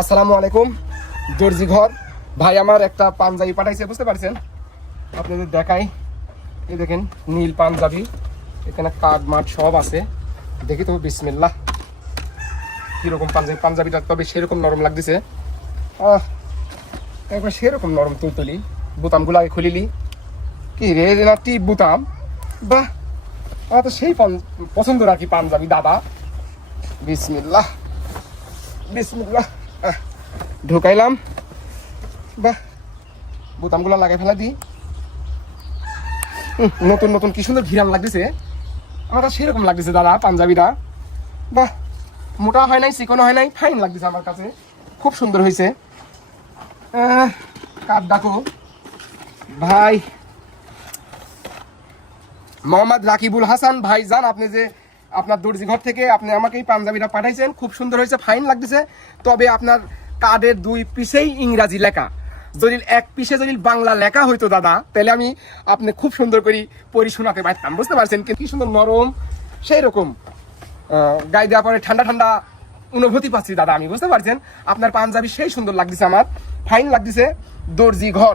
আসসালামু আলাইকুম। দর্জি ঘর ভাই আমার একটা পাঞ্জাবি পাঠাইছে, বুঝতে পারছেন? আপনাদের দেখাই, এই দেখেন নীল পাঞ্জাবি, এখানে কার্ড মাঠ সব আছে। দেখি তো, বিসমিল্লাহ। কিরকম পাঞ্জাবি? পাঞ্জাবিটা তবে সেরকম নরম লাগতেছে, একবার সেরকম নরম তুলতুলি। বোতামগুলো আগে খুলিলি, কি রে না টিপ বোতাম, বাহ! আমার তো সেই পছন্দ রাখি পাঞ্জাবি দাদা। বিসমিল্লাহ বিসমিল্লাহ, ঢুকাইলাম, বাহ! বোতামগুলো লাগাই ফেলা দিই। নতুন নতুন কি সুন্দর ঘিরান লাগতেছে, আমার কাছে সেরকম লাগতেছে দাদা পাঞ্জাবিটা। বাহ! মোটা হয় নাই, চিকন হয় নাই, ফাইন লাগতেছে আমার কাছে, খুব সুন্দর হয়েছে। কার ডাকো ভাই? মোহাম্মদ রাকিবুল হাসান ভাই যান, আপনি যে আপনার দর্জি ঘর থেকে আপনি আমাকে এই পাঞ্জাবিটা পাঠাইছেন, খুব সুন্দর হয়েছে, ফাইন লাগতেছে। তবে আপনার কার্ডের 2 পিসেই ইংরাজি লেখা, যদি 1 পিসে যদি বাংলা লেখা হইতো দাদা, তাহলে আমি আপনি খুব সুন্দর করে পড়ি শোনাতে পারতাম, বুঝতে পারছেন? কি সুন্দর নরম, সেই রকম গায়ে দেওয়ার পরে ঠান্ডা ঠান্ডা অনুভূতি পাচ্ছি দাদা আমি, বুঝতে পারছেন? আপনার পাঞ্জাবি সেই সুন্দর লাগতেছে, আমার ফাইন লাগতেছে। দর্জি ঘর।